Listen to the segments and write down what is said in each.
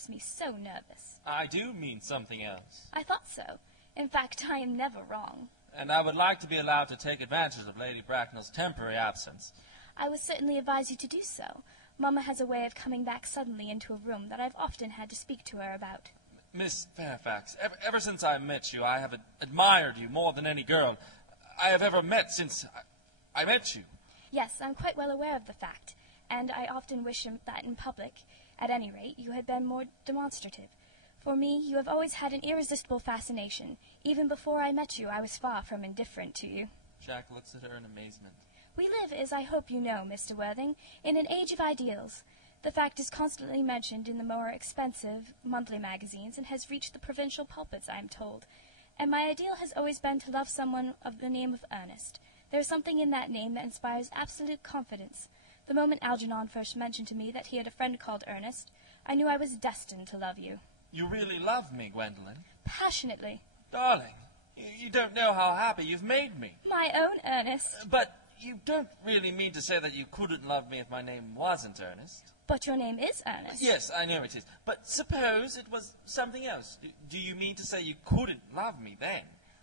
makes me so nervous. I do mean something else. I thought so. In fact, I am never wrong. And I would like to be allowed to take advantage of Lady Bracknell's temporary absence. I would certainly advise you to do so. Mamma has a way of coming back suddenly into a room that I've often had to speak to her about. Miss Fairfax, ever since I met you, I have admired you more than any girl I have ever met since I met you. Yes, I'm quite well aware of the fact, and I often wish that in public, at any rate, you had been more demonstrative. For me, you have always had an irresistible fascination. Even before I met you, I was far from indifferent to you. Jack looks at her in amazement. We live, as I hope you know, Mr. Worthing, in an age of ideals. The fact is constantly mentioned in the more expensive monthly magazines and has reached the provincial pulpits, I am told. And my ideal has always been to love someone of the name of Earnest. There is something in that name that inspires absolute confidence. The moment Algernon first mentioned to me that he had a friend called Earnest, I knew I was destined to love you. You really love me, Gwendolen? Passionately. Darling, you don't know how happy you've made me. My own Earnest. But you don't really mean to say that you couldn't love me if my name wasn't Earnest? But your name is Earnest. Yes, I know it is. But suppose it was something else. Do you mean to say you couldn't love me then?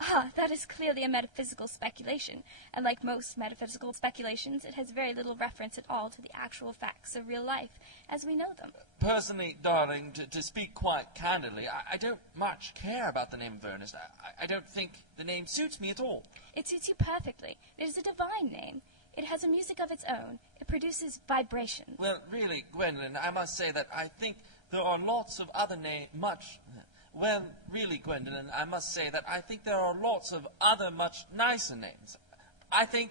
Ah, that is clearly a metaphysical speculation, and like most metaphysical speculations, it has very little reference at all to the actual facts of real life, as we know them. Personally, darling, to speak quite candidly, I don't much care about the name of Earnest. I don't think the name suits me at all. It suits you perfectly. It is a divine name. It has a music of its own. It produces vibrations. Well, really, Gwendolen, I must say that I think there are lots of other Well, really, Gwendolen, I must say that I think there are lots of other much nicer names. I think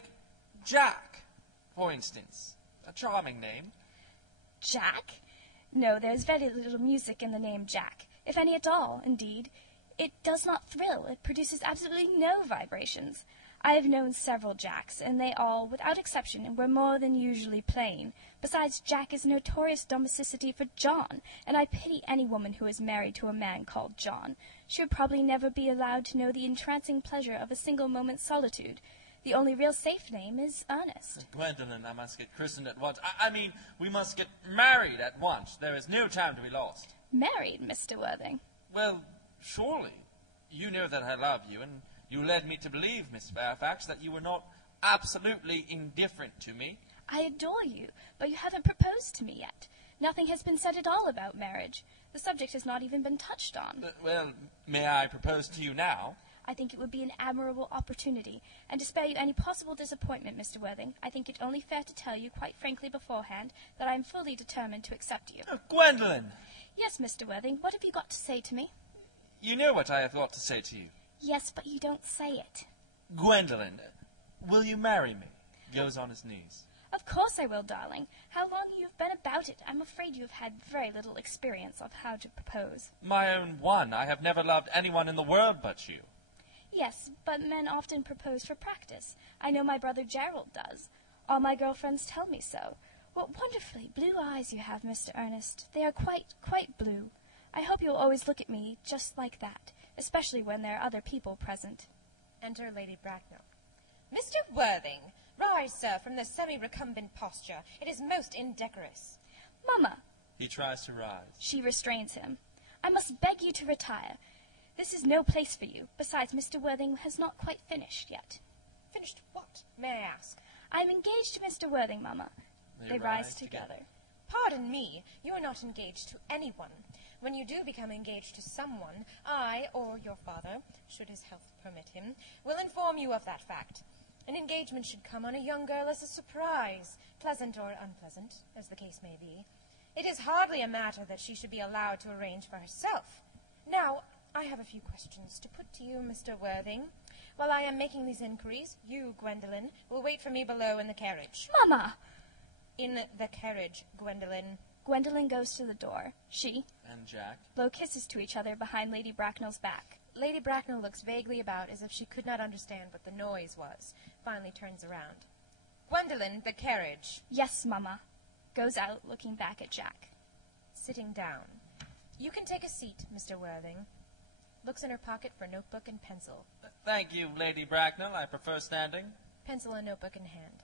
Jack, for instance, a charming name. Jack? No, there is very little music in the name Jack, if any at all, indeed. It does not thrill. It produces absolutely no vibrations. I have known several Jacks, and they all, without exception, were more than usually plain. Besides, Jack is notorious domesticity for John, and I pity any woman who is married to a man called John. She would probably never be allowed to know the entrancing pleasure of a single moment's solitude. The only real safe name is Earnest. Gwendolen, I must get christened at once. I mean, we must get married at once. There is no time to be lost. Married, Mr. Worthing? Well, surely. You know that I love you, and you led me to believe, Miss Fairfax, that you were not absolutely indifferent to me. I adore you, but you haven't proposed to me yet. Nothing has been said at all about marriage. The subject has not even been touched on. Well, may I propose to you now? I think it would be an admirable opportunity, and to spare you any possible disappointment, Mr. Worthing, I think it only fair to tell you quite frankly beforehand that I am fully determined to accept you. Oh, Gwendolen! Yes, Mr. Worthing, what have you got to say to me? You know what I have got to say to you. Yes, but you don't say it. Gwendolen, will you marry me? Goes on his knees. Of course I will, darling. How long you've been about it. I'm afraid you have had very little experience of how to propose. My own one. I have never loved anyone in the world but you. Yes, but men often propose for practice. I know my brother Gerald does. All my girlfriends tell me so. What wonderfully blue eyes you have, Mr. Earnest. They are quite blue. I hope you'll always look at me just like that, especially when there are other people present. Enter Lady Bracknell. Mr. Worthing, rise, sir, from the semi-recumbent posture. It is most indecorous. Mamma! He tries to rise. She restrains him. I must beg you to retire. This is no place for you. Besides, Mr. Worthing has not quite finished yet. Finished what, may I ask? I am engaged to Mr. Worthing, Mamma. They rise together. Pardon me, you are not engaged to anyone. When you do become engaged to someone, I, or your father, should his health permit him, will inform you of that fact. An engagement should come on a young girl as a surprise, pleasant or unpleasant, as the case may be. It is hardly a matter that she should be allowed to arrange for herself. Now, I have a few questions to put to you, Mr. Worthing. While I am making these inquiries, you, Gwendolen, will wait for me below in the carriage. Mamma! In the carriage, Gwendolen. Gwendolen goes to the door. She and Jack blow kisses to each other behind Lady Bracknell's back. Lady Bracknell looks vaguely about as if she could not understand what the noise was. Finally turns around. Gwendolen, the carriage. Yes, Mamma. Goes out, looking back at Jack. Sitting down. You can take a seat, Mr. Worthing. Looks in her pocket for notebook and pencil. Thank you, Lady Bracknell. I prefer standing. Pencil and notebook in hand.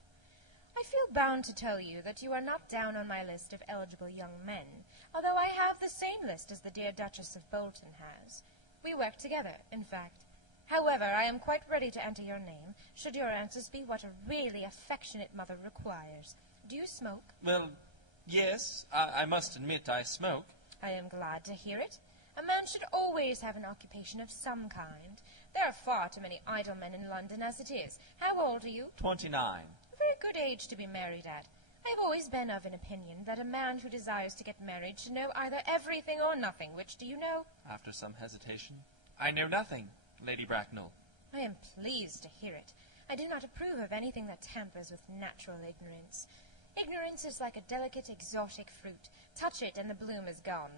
I feel bound to tell you that you are not down on my list of eligible young men. although I have the same list as the dear Duchess of Bolton has. We work together, in fact. However, I am quite ready to enter your name, should your answers be what a really affectionate mother requires. Do you smoke? Well, yes, I must admit I smoke. I am glad to hear it. A man should always have an occupation of some kind. There are far too many idle men in London as it is. How old are you? 29. A very good age to be married at. I have always been of an opinion that a man who desires to get married should know either everything or nothing. Which do you know? After some hesitation, I know nothing, Lady Bracknell. I am pleased to hear it. I do not approve of anything that tampers with natural ignorance. Ignorance is like a delicate, exotic fruit. Touch it and the bloom is gone.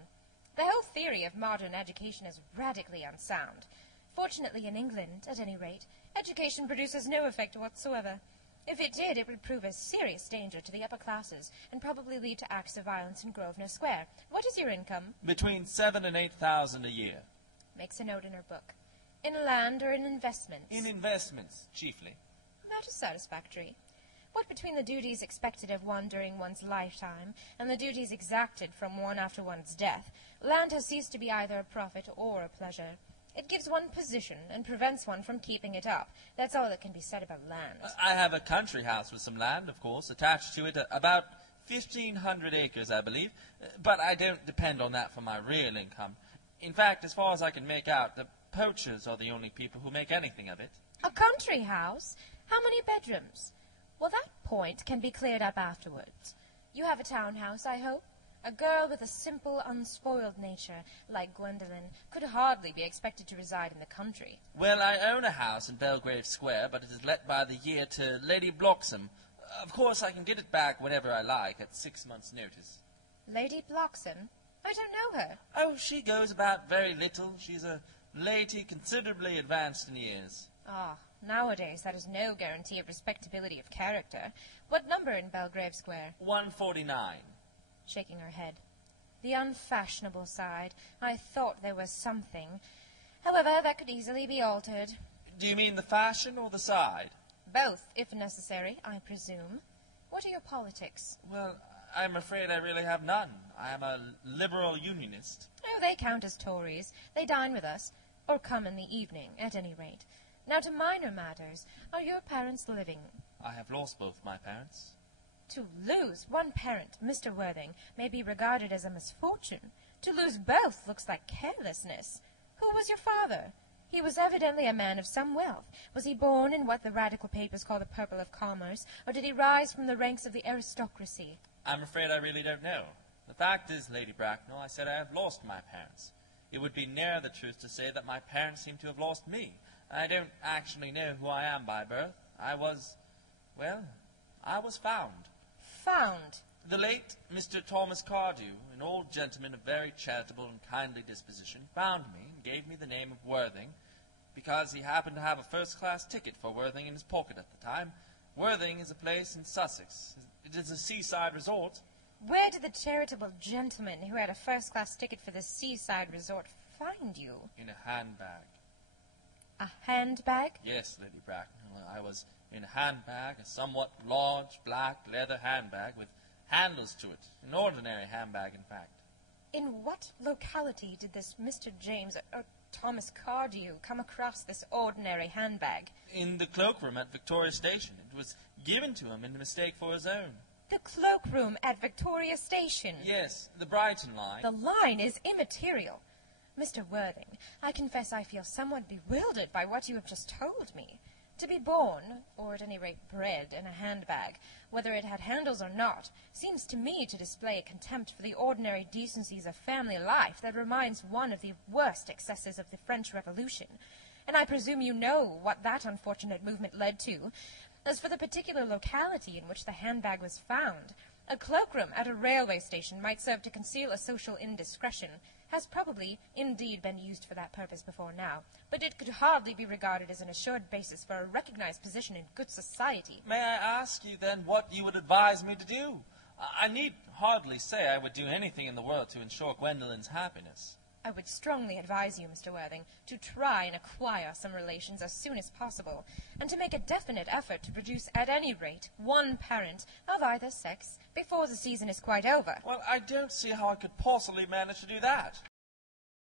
The whole theory of modern education is radically unsound. Fortunately, in England, at any rate, education produces no effect whatsoever. If it did, it would prove a serious danger to the upper classes, and probably lead to acts of violence in Grosvenor Square. What is your income? Between 7,000 and 8,000 a year. Makes a note in her book. In land or in investments? In investments, chiefly. That is satisfactory. What between the duties expected of one during one's lifetime, and the duties exacted from one after one's death, land has ceased to be either a profit or a pleasure. It gives one position, and prevents one from keeping it up. That's all that can be said about land. I have a country house with some land, of course, attached to it, about 1,500 acres, I believe, but I don't depend on that for my real income. In fact, as far as I can make out, the poachers are the only people who make anything of it. A country house? How many bedrooms? Well, that point can be cleared up afterwards. You have a townhouse, I hope? A girl with a simple, unspoiled nature, like Gwendolen, could hardly be expected to reside in the country. Well, I own a house in Belgrave Square, but it is let by the year to Lady Bloxham. Of course, I can get it back whenever I like, at 6 months' notice. Lady Bloxham? I don't know her. Oh, she goes about very little. She's a lady considerably advanced in years. Ah, nowadays that is no guarantee of respectability of character. What number in Belgrave Square? 149. Shaking her head. The unfashionable side. I thought there was something. However, that could easily be altered. Do you mean the fashion or the side? Both, if necessary, I presume. What are your politics? Well, I'm afraid I really have none. I am a liberal unionist. Oh, they count as Tories. They dine with us, or come in the evening, at any rate. Now to minor matters. Are your parents living? I have lost both my parents. To lose one parent, Mr. Worthing, may be regarded as a misfortune. To lose both looks like carelessness. Who was your father? He was evidently a man of some wealth. Was he born in what the radical papers call the purple of commerce, or did he rise from the ranks of the aristocracy? I'm afraid I really don't know. The fact is, Lady Bracknell, I said I have lost my parents. It would be nearer the truth to say that my parents seem to have lost me. I don't actually know who I am by birth. I was found. Found? The late Mr. Thomas Cardew, an old gentleman of very charitable and kindly disposition, found me and gave me the name of Worthing, because he happened to have a first-class ticket for Worthing in his pocket at the time. Worthing is a place in Sussex. It is a seaside resort. Where did the charitable gentleman who had a first-class ticket for the seaside resort find you? In a handbag. A handbag? Yes, Lady Bracknell, I was in a handbag, a somewhat large black leather handbag with handles to it. An ordinary handbag, in fact. In what locality did this Mr. James, or Thomas Cardew, come across this ordinary handbag? In the cloakroom at Victoria Station. It was given to him in mistake for his own. The cloakroom at Victoria Station? Yes, the Brighton line. The line is immaterial. Mr. Worthing, I confess I feel somewhat bewildered by what you have just told me. To be born, or at any rate bred, in a handbag, whether it had handles or not, seems to me to display a contempt for the ordinary decencies of family life that reminds one of the worst excesses of the French Revolution. And I presume you know what that unfortunate movement led to. As for the particular locality in which the handbag was found, a cloakroom at a railway station might serve to conceal a social indiscretion, has probably indeed been used for that purpose before now, but it could hardly be regarded as an assured basis for a recognized position in good society. May I ask you, then, what you would advise me to do? I need hardly say I would do anything in the world to ensure Gwendolen's happiness. I would strongly advise you, Mr. Worthing, to try and acquire some relations as soon as possible, and to make a definite effort to produce at any rate one parent of either sex before the season is quite over. Well, I don't see how I could possibly manage to do that.